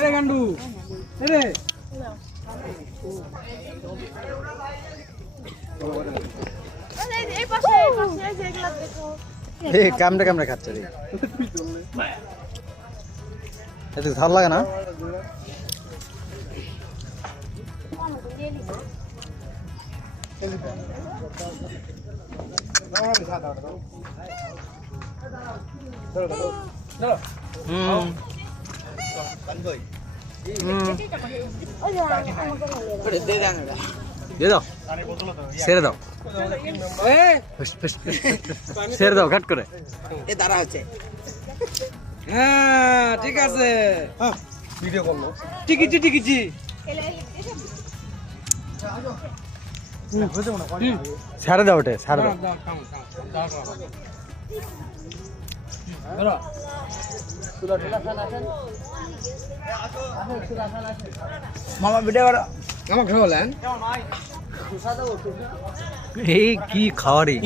রে গান্ডু রে এই পাশে এগুলা দেখো এই কামড়ে কামড়ে খাচ্ছে রে এত ভালো লাগে না দিয়ে দাও ছেড়ে দাও ছেড়ে দাও ঘাট করে এ দাঁড়া হচ্ছে হ্যাঁ ঠিক আছে ভিডিও করলো টিকিটি টিকিটি ছেড়ে দাও ওটা ছেড়ে দাও মামা ভিডিও করো মামা খেলেন এই কি খাওয়ারি